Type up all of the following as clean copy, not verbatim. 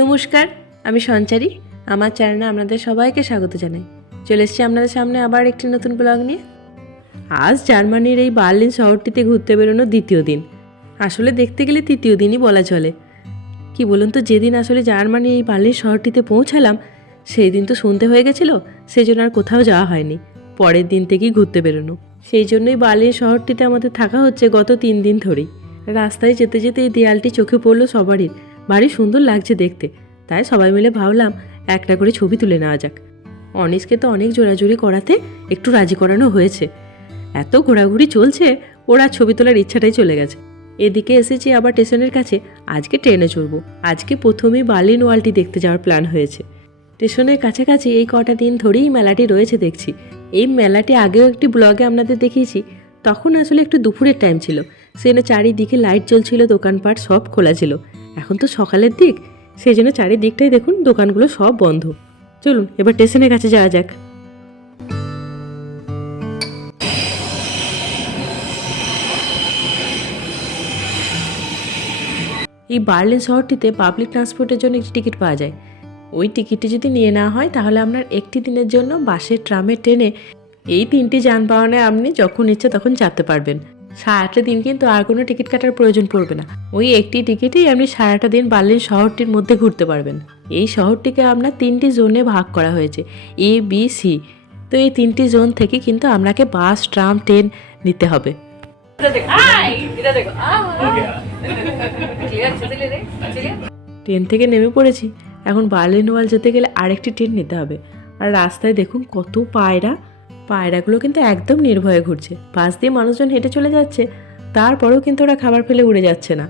নমস্কার, আমি সঞ্চারী। আমার চ্যানেলে আপনাদের সবাইকে স্বাগত জানাই। চলে এসেছি আপনাদের সামনে আবার একটি নতুন ব্লগ নিয়ে। আজ জার্মানির এই বার্লিন শহরটিতে ঘুরতে বেরোনোর দ্বিতীয় দিন। আসলে দেখতে গেলে তৃতীয় দিনই বলা চলে। কি বলুন তো, যেদিন আসলে জার্মানির এই বার্লিন শহরটিতে পৌঁছালাম সেই দিন তো সন্ধে হয়ে গেছিলো, সেই জন্য আর কোথাও যাওয়া হয়নি। পরের দিন থেকেই ঘুরতে বেরোনো, সেই জন্যই বার্লিন শহরটিতে আমাদের থাকা হচ্ছে গত 3 দিন ধরেই। রাস্তায় যেতে যেতে এই দেয়ালটি চোখে পড়লো সবারই, ভারী সুন্দর লাগছে দেখতে। তাই সবাই মিলে ভাবলাম একটা করে ছবি তুলে নেওয়া যাক। অনিশকে তো অনেক জোরাজুরি করাতে একটু রাজি করানো হয়েছে। এত ঘোরাঘুরি চলছে, ওরা ছবি তোলার ইচ্ছাটাই চলে গেছে। এদিকে এসেছি আবার স্টেশনের কাছে। আজকে ট্রেনে চড়বো। আজকে প্রথমেই বার্লিন ওয়ালটি দেখতে যাওয়ার প্ল্যান হয়েছে। স্টেশনের কাছাকাছি এই কটা দিন ধরেই মেলাটি রয়েছে দেখছি। এই মেলাটি আগেও একটি ব্লগে আপনাদের দেখিয়েছি। তখন আসলে একটু দুপুরের টাইম ছিল, সেখানে চারিদিকে লাইট জ্বলছিল, দোকানপাট সব খোলা ছিল। এখন তো সকালের দিক, সেই জন্য চারিদিকটাই দেখুন দোকানগুলো সব বন্ধ। চলুন এবার স্টেশনের কাছে যাওয়া যাক। এই বার্লিন শহরটিতে পাবলিক ট্রান্সপোর্টের জন্য একটি টিকিট পাওয়া যায়। ওই টিকিটটি যদি নিয়ে নেওয়া হয় তাহলে আপনার একটি দিনের জন্য বাসে, ট্রামে, ট্রেনে এই 3টি যানবাহনে আপনি যখন ইচ্ছে তখন চাপতে পারবেন। সারাটা দিন কিন্তু আর কোনো টিকিট কাটার প্রয়োজন পড়বে না। ওই একটি টিকিটেই আপনি সারাটা দিন বার্লিন শহরটির মধ্যে ঘুরতে পারবেন। এই শহরটিকে আপনার 3টি জোনে ভাগ করা হয়েছে, এ, বি, সি। তো এই 3টি জোন থেকে কিন্তু আপনাকে বাস, ট্রাম, ট্রেন নিতে হবে। ট্রেন থেকে নেমে পড়েছি। এখন বার্লিন ওয়াল যেতে গেলে আরেকটি ট্রেন নিতে হবে। আর রাস্তায় দেখুন কত পায়রাগুলো কিন্তু একদম নির্ভয়ে ঘুরছে। পাশ দিয়ে মানুষজন হেঁটে চলে যাচ্ছে, তারপরেও কিন্তু ওরা খাবার ফেলে উড়ে যাচ্ছে না।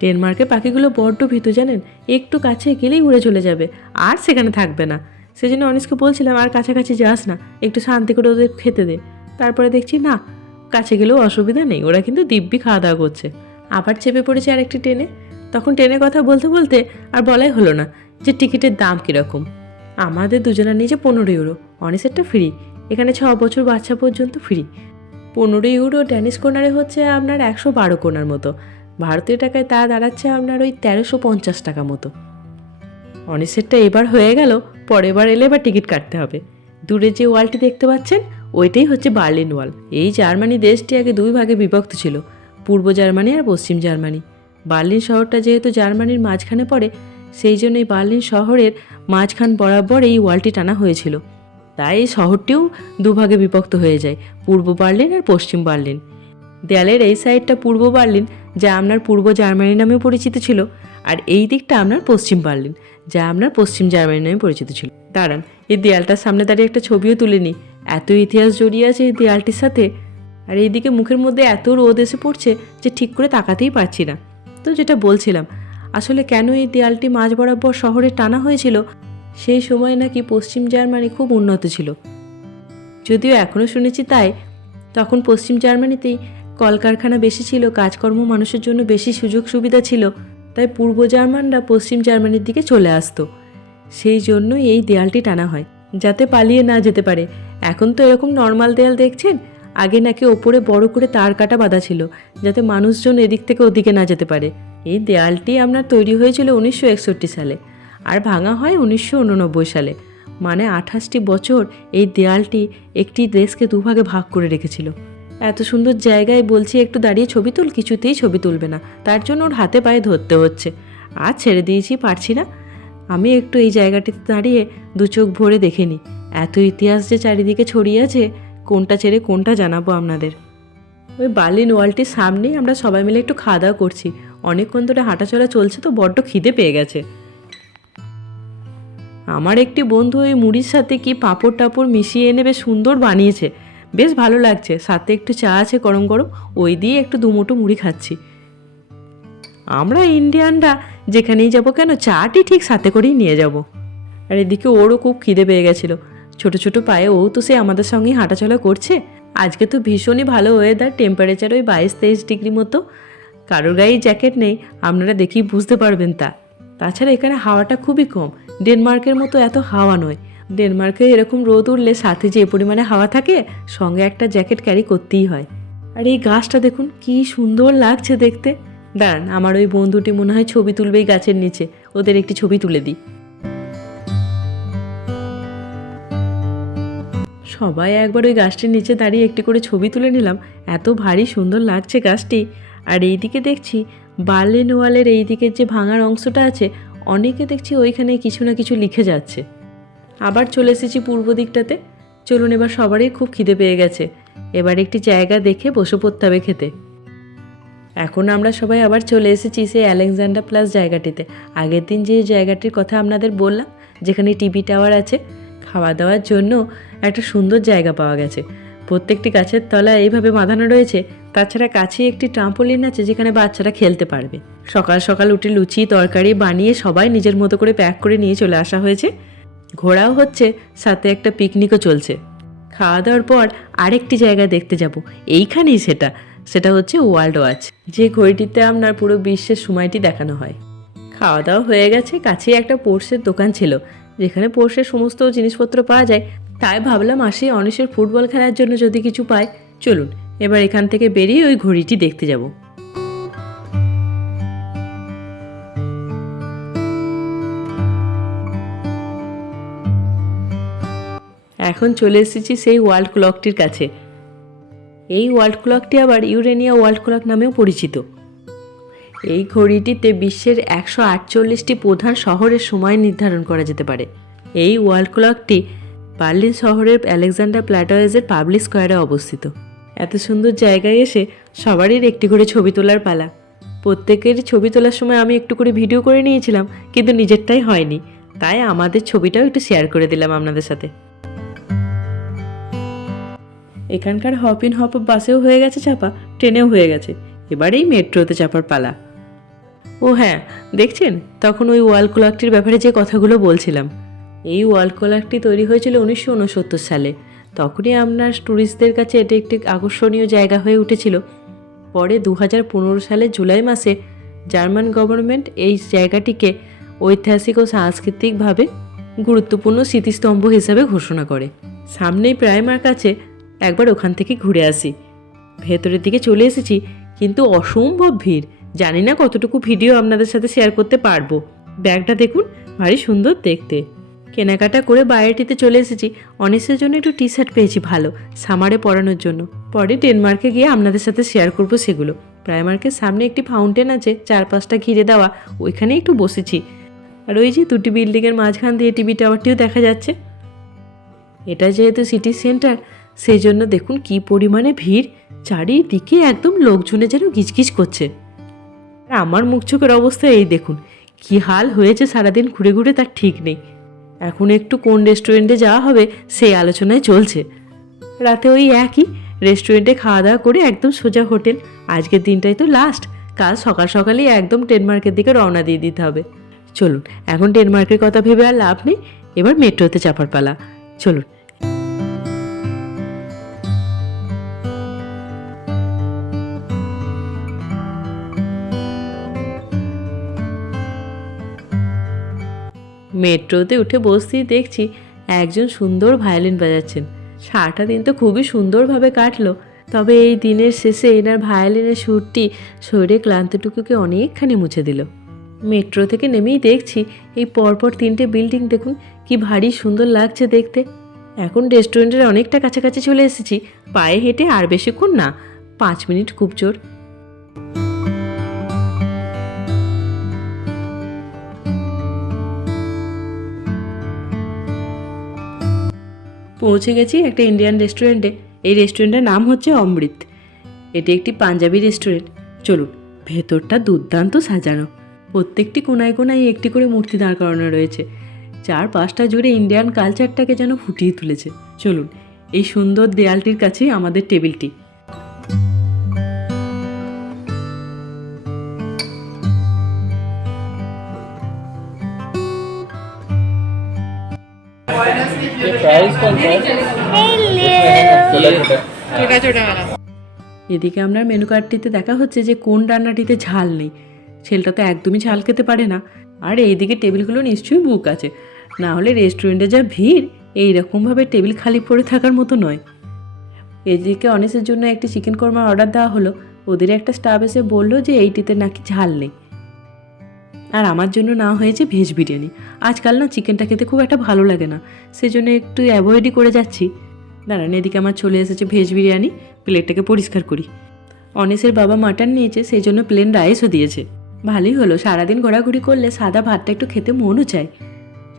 ডেনমার্কের পাখিগুলো বড্ড ভীতু জানেন, একটু কাছে গেলেই উড়ে চলে যাবে, আর সেখানে থাকবে না। সেজন্য অনিশকে বলছিলাম আর কাছাকাছি যাস না, একটু শান্তি করে ওদের খেতে দে। তারপরে দেখছি না, কাছে গেলেও অসুবিধা নেই, ওরা কিন্তু দিব্যি খাওয়া দাওয়া করছে। আবার চেপে পড়েছে আরেকটি ট্রেনে। তখন ট্রেনের কথা বলতে বলতে আর বলাই হলো না যে টিকিটের দাম কীরকম। আমাদের দুজনের নিচে 15 ইউরো, অনিশেরটা ফ্রি। এখানে 6 বছর বাচ্চা পর্যন্ত ফ্রি। 15 ইউরো ড্যানিশ কর্নারে হচ্ছে আপনার 112 কোনার মতো। ভারতীয় টাকায় তা দাঁড়াচ্ছে আপনার ওই 1350 টাকা মতো। অনিশেরটা এবার হয়ে গেল, পরের বার এলে এবার টিকিট কাটতে হবে। দূরে যে ওয়ালটি দেখতে পাচ্ছেন ওইটাই হচ্ছে বার্লিন ওয়াল। এই জার্মানি দেশটি আগে 2 ভাগে বিভক্ত ছিল, পূর্ব জার্মানি আর পশ্চিম জার্মানি। বার্লিন শহরটা যেহেতু জার্মানির মাঝখানে পড়ে, সেই জন্য এই বার্লিন শহরের মাঝখান বরাবর এই ওয়ালটি টানা হয়েছিল। তাই এই শহরটিও 2 ভাগে বিভক্ত হয়ে যায়, পূর্ব বার্লিন আর পশ্চিম বার্লিন। দেয়ালের এই সাইডটা পূর্ব বার্লিন, যা আপনার পূর্ব জার্মানি নামে পরিচিত ছিল, আর এই দিকটা আপনার পশ্চিম বার্লিন, যা আপনার পশ্চিম জার্মানি নামে পরিচিত ছিল। দাঁড়ান, এই দেয়ালটার সামনে দাঁড়িয়ে একটা ছবিও তুলে নিই। এত ইতিহাস জড়িয়ে আছে এই দেয়ালটির সাথে। আর এইদিকে মুখের মধ্যে এত রোদ এসে পড়ছে যে ঠিক করে তাকাতেই পারছি না। তো যেটা বলছিলাম, আসলে কেন এই দেয়ালটি মাঝ বরাবর শহরে টানা হয়েছিল, সেই সময় নাকি পশ্চিম জার্মানি খুব উন্নত ছিল। যদিও এখনও শুনেছি তাই। তখন পশ্চিম জার্মানিতেই কলকারখানা বেশি ছিল, কাজকর্ম মানুষের জন্য বেশি সুযোগ সুবিধা ছিল, তাই পূর্ব জার্মানরা পশ্চিম জার্মানির দিকে চলে আসতো। সেই জন্যই এই দেয়ালটি টানা হয়, যাতে পালিয়ে না যেতে পারে। এখন তো এরকম নর্মাল দেয়াল দেখছেন, আগে নাকি ওপরে বড় করে তার কাটা বাঁধা ছিল, যাতে মানুষজন এদিক থেকে ওদিকে না যেতে পারে। এই দেয়ালটি আপনার তৈরি হয়েছিল 1961 সালে, আর ভাঙা হয় 1989 সালে। মানে 28টি বছর এই দেয়ালটি একটি দেশকে 2 ভাগে ভাগ করে রেখেছিল। এত সুন্দর জায়গায় বলছি একটু দাঁড়িয়ে ছবি তুল, কিছুতেই ছবি তুলবে না। তার জন্য ওর হাতে পায়ে ধরতে হচ্ছে। আর ছেড়ে দিয়েছি, পারছি না। আমি একটু এই জায়গাটিতে দাঁড়িয়ে 2 চোখ ভরে দেখে নিই। এত ইতিহাস যে চারিদিকে ছড়িয়ে আছে, কোনটা ছেড়ে কোনটা জানাবো আপনাদের। ওই বার্লিন ওয়ালটির সামনেই আমরা সবাই মিলে একটু খাওয়া দাওয়া করছি। অনেকক্ষণ ধরে হাঁটাচলা চলছে তো বড্ড খিদে পেয়ে গেছে। আমার একটি বন্ধু ওই মুড়ির সাথে কি পাঁপড় টাপড় মিশিয়ে এনে বেশ সুন্দর বানিয়েছে, বেশ ভালো লাগছে। সাথে একটু চা আছে গরম গরম, ওই দিয়ে একটু 2 মুঠো মুড়ি খাচ্ছি। আমরা ইন্ডিয়ানরা যেখানেই যাব কেন চাটি ঠিক সাথে করেই নিয়ে যাব। আর এদিকে ওরও খুব খিদে পেয়ে গেছিলো। ছোটো ছোটো পায়ে ও তো সে আমাদের সঙ্গেই হাঁটাচলা করছে। আজকে তো ভীষণই ভালো ওয়েদার, টেম্পারেচার ওই 22-23 ডিগ্রি মতো। কারোর গায়ে জ্যাকেট নেই, আপনারা দেখেই বুঝতে পারবেন তা। তাছাড়া এখানে হাওয়াটা খুবই কম, ডেনমার্কের মতো এত হাওয়া নয়। ডেনমার্কে এরকম রোদ উঠলে সাথে যে পরিমাণে হাওয়া থাকে, সঙ্গে একটা জ্যাকেট ক্যারি করতেই হয়। আর এই গাছটা দেখুন কি সুন্দর লাগছে দেখতে। দাঁড়ান, আমার ওই বন্ধুটি মনে হয় ছবি তুলবে এই গাছের নিচে। ওদের একটি ছবি তুলে দিই। সবাই একবার ওই গাছটির নিচে দাঁড়িয়ে একটি করে ছবি তুলে নিলাম। এত ভারী সুন্দর লাগছে গাছটি। আর এইদিকে দেখছি বার্লিন ওয়ালের এই দিকের যে ভাঙার অংশটা আছে, অনেকে দেখছি ওইখানে কিছু না কিছু লিখে যাচ্ছে। আবার চলে এসেছি পূর্ব দিকটাতে। চলুন, এবার সবারই খুব খিদে পেয়ে গেছে, এবার একটি জায়গা দেখে বসে পড়তে হবে খেতে। এখন আমরা সবাই আবার চলে এসেছি সেই আলেকজান্ডার প্লাস জায়গাটিতে। আগের দিন যে জায়গাটির কথা আপনাদের বললাম, যেখানে টিভি টাওয়ার আছে, খাওয়া দাওয়ার জন্য একটা সুন্দর জায়গা পাওয়া গেছে। প্রত্যেকটি গাছের তলায় এইভাবে বাঁধানো রয়েছে। তাছাড়া কাছেই একটি ট্রাম্পোলিন আছে যেখানে বাচ্চারা খেলতে পারবে। সকাল সকাল উঠে লুচি তরকারি বানিয়ে সবাই নিজের মতো করে প্যাক করে নিয়ে চলে আসা হয়েছে। ঘোরাও হচ্ছে, সাথে একটা পিকনিকও চলছে। খাওয়া দাওয়ার পর আরেকটি জায়গা দেখতে যাব, এইখানেই সেটা হচ্ছে ওয়ার্ল্ড ওয়াচ, যে ঘড়িটিতে আপনার পুরো বিশ্বের সময়টি দেখানো হয়। খাওয়া দাওয়া হয়ে গেছে। কাছেই একটা পোর্সের দোকান ছিল, যেখানে পোর্সের সমস্ত জিনিসপত্র পাওয়া যায়। তাই ভাবলাম আসি অনিশের ফুটবল খেলার জন্য যদি কিছু পাই। চলুন এবার এখান থেকে বেরিয়ে ওই ঘড়িটি দেখতে যাব। এখন চলে এসেছি সেই ওয়ার্ল্ড ক্লকটির কাছে। এই ওয়ার্ল্ড ক্লকটি আবার ইউরেনিয়া ওয়ার্ল্ড ক্লক নামেও পরিচিত। এই ঘড়িটিতে বিশ্বের 148টি প্রধান শহরের সময় নির্ধারণ করা যেতে পারে। এই ওয়ার্ল্ড ক্লকটি বার্লিন শহরের আলেকজান্ডার প্ল্যাটওয়েজের পাবলিক স্কোয়ারে অবস্থিত। এত সুন্দর জায়গায় এসে সবারই একটি করে ছবি তোলার পালা। প্রত্যেকেরই ছবি তোলার সময় আমি একটু করে ভিডিও করে নিয়েছিলাম, কিন্তু নিজেরটাই হয়নি, তাই আমাদের ছবিটাও একটু শেয়ার করে দিলাম আপনাদের সাথে। এখানকার হপ ইন হপ বাসেও হয়ে গেছে চাপা, ট্রেনেও হয়ে গেছে, এবারেই মেট্রোতে চাপার পালা। ও হ্যাঁ, দেখছেন তখন ওই ওয়াল ক্লকটির ব্যাপারে যে কথাগুলো বলছিলাম। এই ওয়াল ক্লকটি তৈরি হয়েছিল 1969 সালে। তখনই আপনার ট্যুরিস্টদের কাছে এটি একটি আকর্ষণীয় জায়গা হয়ে উঠেছিল। পরে 2015 সালের জুলাই মাসে জার্মান গভর্নমেন্ট এই জায়গাটিকে ঐতিহাসিক ও সাংস্কৃতিকভাবে গুরুত্বপূর্ণ স্মৃতিস্তম্ভ হিসাবে ঘোষণা করে। সামনেই প্রাইমার কাছে, একবার ওখান থেকে ঘুরে আসি। ভেতরের দিকে চলে এসেছি, কিন্তু অসম্ভব ভিড়। জানি না কতটুকু ভিডিও আপনাদের সাথে শেয়ার করতে পারবো। ব্যাগটা দেখুন, ভারী সুন্দর দেখতে। কেনাকাটা করে বাইরেটিতে চলে এসেছি। অনিশের জন্য একটু টি শার্ট পেয়েছি ভালো, সামারে পরানোর জন্য। পরে ডেনমার্কে গিয়ে আপনাদের সাথে শেয়ার করব সেগুলো। প্রাইমার্কের সামনে একটি ফাউন্টেন আছে, 4-5টা ঘিরে দেওয়া, ওইখানে একটু বসেছি। আর ওই যে দুটি বিল্ডিংয়ের মাঝখান দিয়ে টিভি টাওয়ারটিও দেখা যাচ্ছে। এটা যেহেতু সিটি সেন্টার, সেই জন্য দেখুন কি পরিমাণে ভিড়। চারিদিকে একদম লোকজনে যেন গিজগিজ করছে। আর আমার মুখ চোখের অবস্থা এই দেখুন, কি হাল হয়েছে সারাদিন ঘুরে ঘুরে তার ঠিক নেই। এখন একটু কোন রেস্টুরেন্টে যাওয়া হবে সেই আলোচনায় চলছে। রাতে ওই একই রেস্টুরেন্টে খাওয়া দাওয়া করে একদম সোজা হোটেল। আজকের দিনটাই তো লাস্ট, কাল সকাল সকালেই একদম ডেনমার্কের দিকে রওনা দিয়ে দিতে হবে। চলুন, এখন ডেনমার্কের কথা ভেবে আর লাভ নেই, এবার মেট্রোতে চাপার পালা। চলুন। মেট্রোতে উঠে বসতেই দেখছি একজন সুন্দর ভায়োলিন বাজাচ্ছেন। সারাটা দিন তো খুবই সুন্দরভাবে কাটলো, তবে এই দিনের শেষে এনার ভায়োলিনের সুরটি শরীরে ক্লান্তটুকুকে অনেকখানি মুছে দিল। মেট্রো থেকে নেমেই দেখছি এই পরপর 3টে বিল্ডিং, দেখুন কি ভারী সুন্দর লাগছে দেখতে। এখন রেস্টুরেন্টের অনেকটা কাছাকাছি চলে এসেছি। পায়ে হেঁটে আর বেশিক্ষণ না, 5 মিনিট খুব জোর। পৌঁছে গেছি একটা ইন্ডিয়ান রেস্টুরেন্টে। এই রেস্টুরেন্টের নাম হচ্ছে অমৃত। এটি একটি পাঞ্জাবি রেস্টুরেন্ট। চলুন, ভেতরটা দুর্দান্ত সাজানো। প্রত্যেকটি কোনায় কোনায় একটি করে মূর্তি দাঁড় করানো রয়েছে। 4-5টা জুড়ে ইন্ডিয়ান কালচারটাকে যেন ফুটিয়ে তুলেছে। চলুন, এই সুন্দর দেয়ালটির কাছেই আমাদের টেবিলটি। এদিকে আপনার মেনু কার্ডটিতে দেখা হচ্ছে যে কোন রান্নাটিতে ঝাল নেই। ছেলেটা তো একদমই ঝাল খেতে পারে না। আর এইদিকে টেবিলগুলো নিশ্চয়ই বুক আছে, না হলে রেস্টুরেন্টে যা ভিড়, এইরকমভাবে টেবিল খালি পড়ে থাকার মতো নয়। এদিকে অনিশের জন্য একটি চিকেন কোরমার অর্ডার দেওয়া হলো। ওদের একটা স্টাফ এসে বললো যে এইটিতে নাকি ঝাল নেই। আর আমার জন্য না হয়েছে ভেজ বিরিয়ানি। আজকাল না চিকেনটা খেতে খুব একটা ভালো লাগে না, সেজন্য একটু অ্যাভয়েডই করে যাচ্ছি। দাঁড়ান, এদিকে আমার চলে এসেছে ভেজ বিরিয়ানি, প্লেটটাকে পরিষ্কার করি। অনিসের বাবা মাটন নিয়েছে, সেই জন্য প্লেন রাইসও দিয়েছে। ভালোই হলো, সারাদিন ঘোরাঘুরি করলে সাদা ভাতটা একটু খেতে মনও চায়।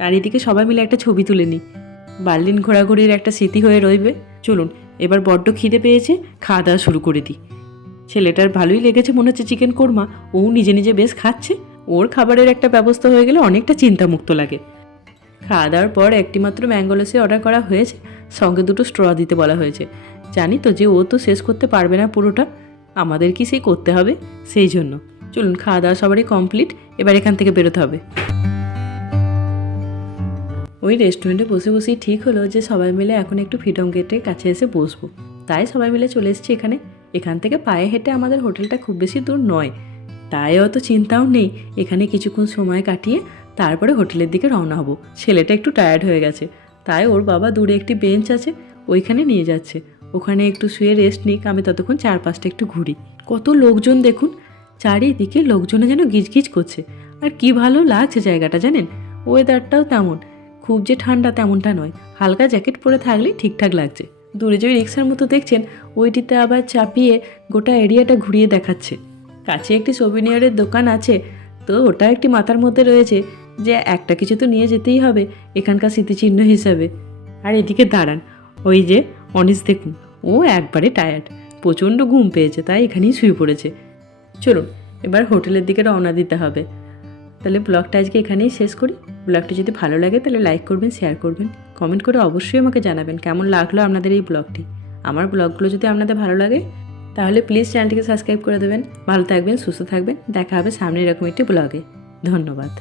আর এদিকে সবাই মিলে একটা ছবি তুলে নিই, বার্লিন ঘোরাঘুরির একটা স্মৃতি হয়ে রইবে। চলুন এবার বড্ড খিদে পেয়েছে, খাওয়া দাওয়া শুরু করে দিই। ছেলেটার ভালোই লেগেছে মনে হচ্ছে চিকেন কোরমা, ও নিজে নিজে বেশ খাচ্ছে। ওর খাবারের একটা ব্যবস্থা হয়ে গেলে অনেকটা চিন্তামুক্ত লাগে। খাওয়া দাওয়ার পর একটি মাত্র ম্যাঙ্গো লস্যি অর্ডার করা হয়েছে, সঙ্গে 2টো স্ট্র দিতে বলা হয়েছে। জানি তো যে ও তো শেষ করতে পারবে না পুরোটা, আমাদের কি সেই করতে হবে, সেই জন্য। চলুন খাওয়া দাওয়া সবারই কমপ্লিট, এবার এখান থেকে বেরোতে হবে। ওই রেস্টুরেন্টে বসে বসেই ঠিক হলো যে সবাই মিলে এখন একটু ফ্রিডম গেটের কাছে এসে বসবো। তাই সবাই মিলে চলে এসেছি এখানে। এখান থেকে পায়ে হেঁটে আমাদের হোটেলটা খুব বেশি দূর নয়, তাই অত চিন্তাও নেই। এখানে কিছুক্ষণ সময় কাটিয়ে তারপরে হোটেলের দিকে রওনা হব। ছেলেটা একটু টায়ার্ড হয়ে গেছে, তাই ওর বাবা দূরে একটি বেঞ্চ আছে ওইখানে নিয়ে যাচ্ছে। ওখানে একটু শুয়ে রেস্ট নিক, আমি ততক্ষণ চারপাশটা একটু ঘুরি। কত লোকজন দেখুন, চারিদিকে লোকজনে যেন গিজগিজ করছে। আর কি ভালো লাগছে জায়গাটা জানেন। ওয়েদারটাও তেমন, খুব যে ঠান্ডা তেমনটা নয়, হালকা জ্যাকেট পরে থাকলেই ঠিকঠাক লাগছে। দূরে যে রিক্সার মতো দেখছেন, ওইটিতে আবার চাপিয়ে গোটা এরিয়াটা ঘুরিয়ে দেখাচ্ছে। কাছে একটি সোভিনিয়ারের দোকান আছে, তো ওটা একটি মাথার মধ্যে রয়েছে যে একটা কিছু তো নিয়ে যেতেই হবে এখানকার স্মৃতিচিহ্ন হিসাবে। আর এদিকে দাঁড়ান, ওই যে অনিস দেখুন, ও একবারে টায়ার্ড, প্রচণ্ড ঘুম পেয়েছে, তাই এখানেই শুয়ে পড়েছে। চলুন এবার হোটেলের দিকে রওনা দিতে হবে। তাহলে ব্লগটা আজকে এখানেই শেষ করি। ব্লগটি যদি ভালো লাগে তাহলে লাইক করবেন, শেয়ার করবেন, কমেন্ট করে অবশ্যই আমাকে জানাবেন কেমন লাগলো আপনাদের এই ব্লগটি। আমার ব্লগগুলো যদি আপনাদের ভালো লাগে তাহলে প্লিজ চ্যানেলটিকে সাবস্ক্রাইব করে দেবেন। ভালো থাকবেন, সুস্থ থাকবেন, দেখা হবে সামনে এরকম একটি ব্লগে। ধন্যবাদ।